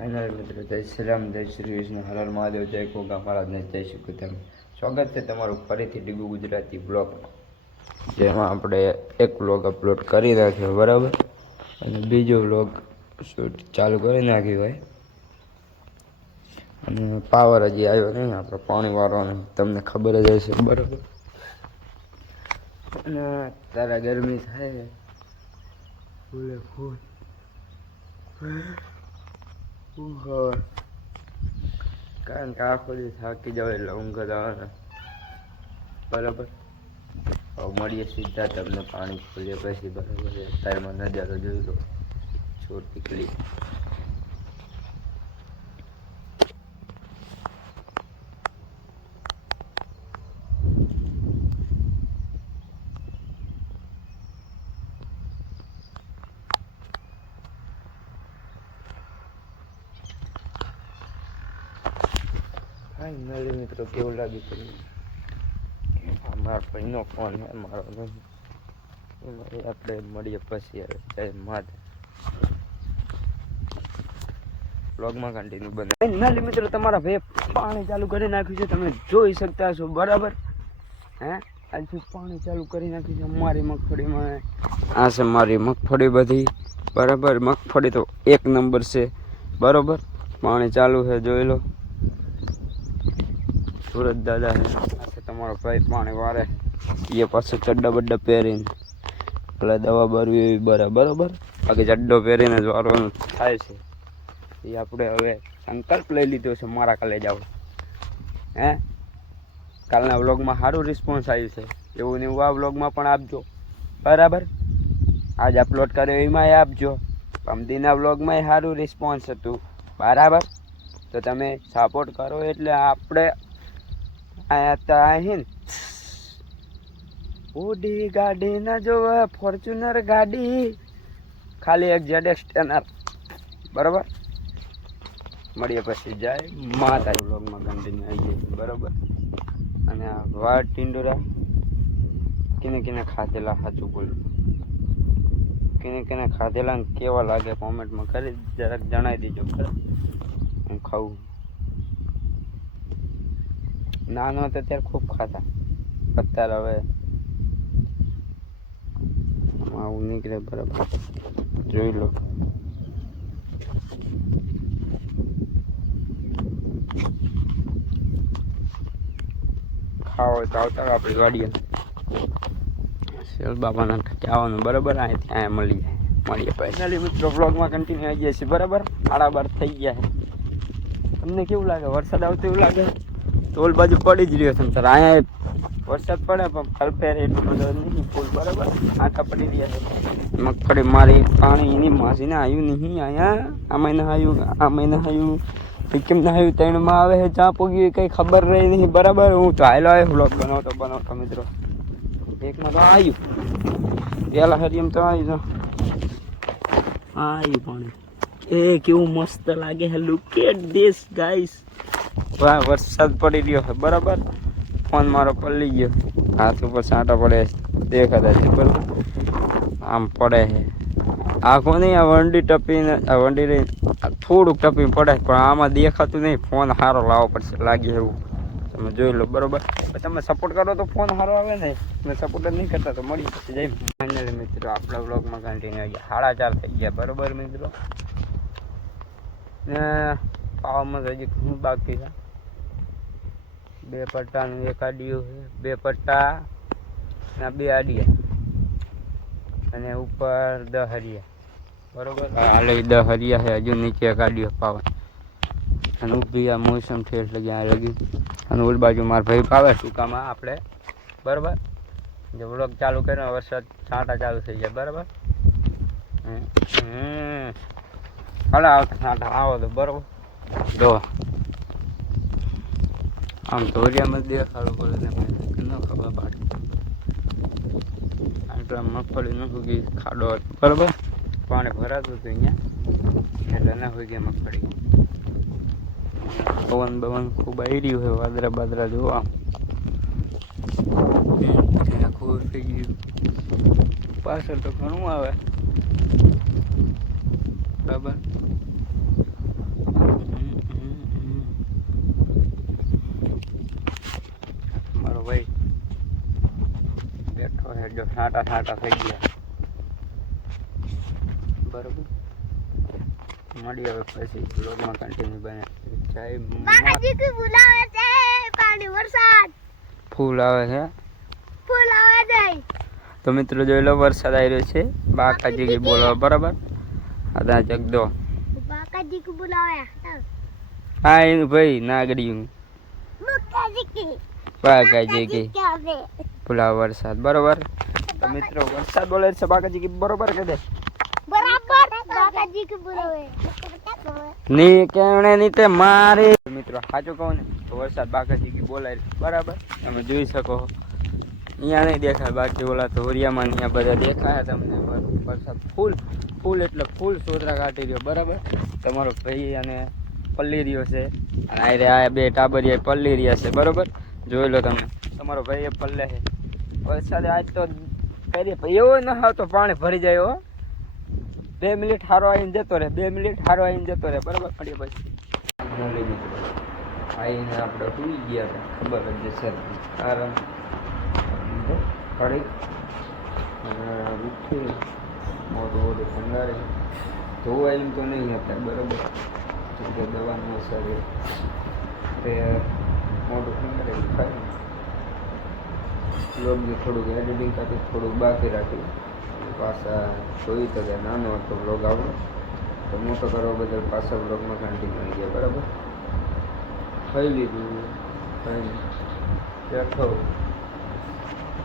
Final મિત્રો, જય શ્રી રામ, જય શ્રી વિષ્ણુ. હર હર મહાદેવ, જય ગોગા મહારાજને જય શ્રી કૃતમ. સ્વાગત છે તમારું ફરીથી ડીગુ ગુજરાતી બ્લોગમાં જેમાં આપણે એક બ્લોગ અપલોડ કરી નાખ્યો, બરાબર? અને બીજો બ્લોગ શૂટ ચાલુ કરી નાખ્યું હોય. અને પાવર હજી આવ્યો નહીં, આપણે પાણી વાળવાનો તમને ખબર જ હશે, બરાબર? અને તારા ગરમી થાય. ફૂલે ફૂલ ઉહ. કારણ કે આખો દિવસ થાકી જાવ એટલે ઊંઘ આવે બરાબર? હવે મળીએ સીધા તમને પાણી ખોલીએ પછી બરાબર. અત્યારમાં નજારો જોઈ લો. છોટી ક્લિપ ફાઇનલી મિત્રો કેવું લાગ્યું તમને? આ મારા ભાઈનો ફોન છે મારો નહીં આપણે મળીએ પછી હવે. જય માતા બ્લોગમાં કન્ટિન્યુ બને. ફાઇનલી મિત્રો તમારા ભાઈ પાણી ચાલુ કરી નાખ્યું છે તમે જોઈ શકતા છો બરાબર? હે? આજથી પાણી ચાલુ કરી નાખ્યું છે મારી મગફળીમાં. આ છે મારી મગફળી બધી. બરાબર મગફળી તો એક નંબર છે. બરાબર? પાણી ચાલુ છે જોઈ લો. સુરત દાદા છે તમારો ભાઈ પાણી વારે. એ પાછું ચડ્ડા બડ્ડા પહેરીને. એટલે દવા ભરવી એવી બરાબર બરાબર? બાકી ચડ્ડો પહેરીને જ વારવાનું થાય છે. એ આપણે હવે સંકલ્પ લઈ લીધો છે, મારા કાલે જાવ હે? કાલના વ્લોગમાં સારું રિસ્પોન્સ આવ્યું છે. એવું ને એવું આ વ્લોગમાં પણ આપજો. બરાબર? આજ અપલોડ કર્યો, એમાંય આપજો. પમદીના વ્લોગમાંય સારું રિસ્પોન્સ હતું. બરાબર? તો તમે સપોર્ટ કરો એટલે આપણે આયા તો આહીન ઓડી ગાડી ના જોવે, ફોર્ચ્યુનર ગાડી. ખાલી એક જેડ સ્ટેનર બરાબર? મળીએ પછી. જાય માતા વ્લોગમાં કન્ટિન્યુ આવી જાય બરાબર? અને આ વાડ ટીંડોરા કેને કેને ખાધેલા સાચું બોલ્યું કેને કેને ખાધેલા કેવા લાગે કોમેન્ટમાં કરી, જરાક જણાવી દેજો. ખરા હું ખાઉં. નાનો હતો ત્યારે ખૂબ ખાતા. અત્યારે હવે આવું નીકળે બરાબર. જોઈ લો. ખાવો હોય તો આવતા હોય આપણી ગાડીએ. શેલ બાબાના જવાનું બરાબર? અહીંથી અહીંયા મળી જાય. મળીએ ફાઇનલી મિત્રો બ્લોગમાં કન્ટિન્યુ આવી જાય છે બરાબર? આડા બાર થઈ ગયા તમને કેવું લાગે? વરસાદ આવતો એવું લાગે? ટોલ બાજુ પડી જ રહ્યો છે સર. અહીંયા વરસાદ પડે પણ ફલફેર એટલું બધું નહીં ફૂલ, બરાબર? આંટા પડી રહ્યા છે. મગફળી મારી પાણી એની માસીને આવ્યું નહીં અહીંયા. આ મહિને આવ્યું આ મહિને આવ્યું કેમ ના આવ્યું ત્રણમાં આવે છે ચા પોગી કંઈ ખબર રહી નહીં, બરાબર? હું તો આવેલો આવ્યો બ્લોગ બનાવતો બનાવતો, મિત્રો. એકમાં તો આવ્યું પેલા હરિયમ તો આવ્યું આવ્યું પાણી. એ કેવું મસ્ત લાગે હે લુક એટ ધીસ ગાઈસ વરસાદ પડી રહ્યો છે, બરાબર? ફોન મારો પલળી ગયો. હાથ ઉપર સાંટા પડે દેખાતા છે, બરાબર? આમ પડે છે. આખો નહીં, આ વંડી ટપીને, આ વંડી રહી થોડુંક ટપીને પડે પણ આમાં દેખાતું નહીં, ફોન સારો લાવવો પડશે, લાગે એવું. તમે જોઈ લો, બરોબર? તમે સપોર્ટ કરો તો ફોન સારો આવે ને. તમે સપોર્ટ જ નહીં કરતા તો મળી પછી જઈ ફાઇનલી મિત્રો, આપણા બ્લોગમાં કન્ટિન્યુ ગયા. સાડા ચાર થઈ ગયા, બરાબર મિત્રો? ને પાવામાં તો હજી ઘણું બાકી છે. બે પટ્ટાનું એક આડિયું છે, બે પટ્ટા ના બે આડિયા અને ઉપર દહ હરિયા બરોબર હાલે દહ હરિયા છે, હજુ નીચે એક આડિયો પાવા અને ઊભી આ મોસમ ઠેર લગી લગી. અને બાજુ મારા ભાઈ પાવે ટૂંકામાં આપણે. બરાબર? જે વ્લોગ ચાલુ કર્યો વરસાદ છાંટા ચાલુ થઈ જાય બરાબર? હાલો આવતા છાંટા, આવો તો, બરોબર? જો આમ ધોરિયામાં દેખાડો પડે ને ન ખબર પાડી આટલા મગફળી ન ઉગી ખાડો હતો બરાબર? પાણી ભરાતું હતું અહીંયા. એટલે ન ગયા મગફળી. પવન બવન ખૂબ આવી રહ્યું હોય, વાદરા બાદરા જોવા. આખું થઈ ગયું. પાછળ તો ઘણું આવે. બરાબર? જો છાંટા છાંટા થઈ ગયા. બરોબર. મળી હવે પછી બ્લોગમાં કન્ટિન્યુ બને. જય બોલાવે છે પાણી વરસાદ. ફૂલ આવે છે? ફૂલ આવે છે. તો મિત્રો જોઈ લો વરસાદ આવી રહ્યો છે. બાકાજી કે બોલાવે બરાબર? આ ત્યાં જગદો બાકાજી કે બોલાવે હા એનું ભાઈ નાગડિયું. બાકાજી કે બાકાજી કે ફૂલા વરસાદ, બરોબર? તો મિત્રો, વરસાદ બોલે છે બાકાજી કે બરોબર કે દે? બરાબર બાકાજી કી બોલાવે ની કેણે ની તે મારે? મિત્રો, સાચું કહું ને, તો વરસાદ બાકાજી કે બોલાય બરાબર? તમે જોઈ શકો. અહીંયા નહીં દેખાય, બાકી તો હોરિયામાં અહીંયા બધા દેખાયા તમને વરસાદ ફૂલ ફૂલ એટલે ફૂલ સોદરા કાઢી રહ્યો, બરાબર? તમારો ભાઈ અને પલ્લી રહ્યો છે, અને આ બે ટાબરિયા પલ્લી રહ્યા છે, બરોબર? જોઈ લો તમે, તમારો ભાઈ પલ્લે છે. વરસાદ આજ તો કરી એવો ન આવતો પાણી ભરી જાય હો. બે મિનિટ હારો આવીને જતો રહે, બે મિનિટ હારો આવીને જતો રહે, બરાબર? પડી પછી. આવીને આપણે સુઈ ગયા હતા, ખબર જ છે. કારણ પડી ઉઠી મોટું મોટું સંગારે ધોવા એમ તો નહીં હતા, બરાબર? દવાનું છે. તે મોટું સંગારે ખાઈ બ્લોગને થોડુંક એડિટિંગ કરતી થોડુંક બાકી રાખ્યું પાછા જોઈ તો કે નાનો હતો બ્લોગ આપણો તો મોટો કરવા બદલ પાછા બ્લોગમાં કન્ટિન્યુ આવી ગયા, બરાબર? ખાઈ લીધું. ખાઈને બેઠો.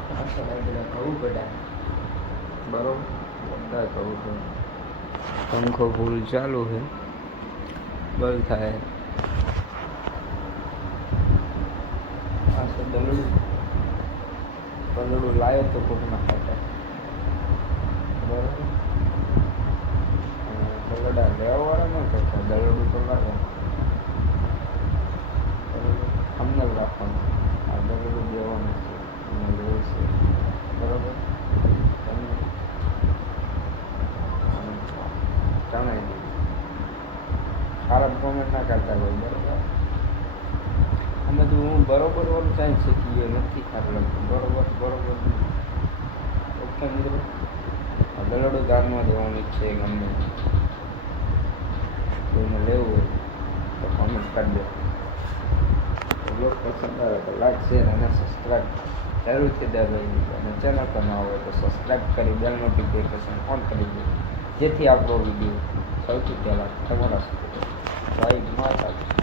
પાછા લાગેલા ખાવું પડ્યા બરોબર? બધા ખાવું પડે પંખો ફૂલ ચાલુ છે. બળ થાય. પાછું દલડું લાવ્યો તો કોકના ખાતા બરાબર? પલડા લેવાવાળા ન કરતા, દલડું તો લાગે. અમને રાખવાનું. આ દલડું દેવાનું છે. અને લેવું છે. બરાબર? તમે જણાવી દીધું ખરાબ કોમેન્ટ ના કરતા હોય. બરાબર? અમે તો હું બરોબર ઓલું શીખી શીખીએ નથી લાગતું બરોબર બરોબર. ઓકે મિત્રો, આ ગામમાં જવાની છે, ગમે કોઈને લેવું હોય તો કોમેન્ટ કરી દે. બ્લોગ પસંદ આવે તો લાઈક શેર અને સબસ્ક્રાઈબ જરૂરથી દીધો અને ચેનલ પર ના હોય તો સબસ્ક્રાઈબ કરી બેલ નોટિફિકેશન ઓન કરી દો. જેથી આપણો વીડિયો સૌથી પહેલાં તમારા સુધી ભાઈ માતા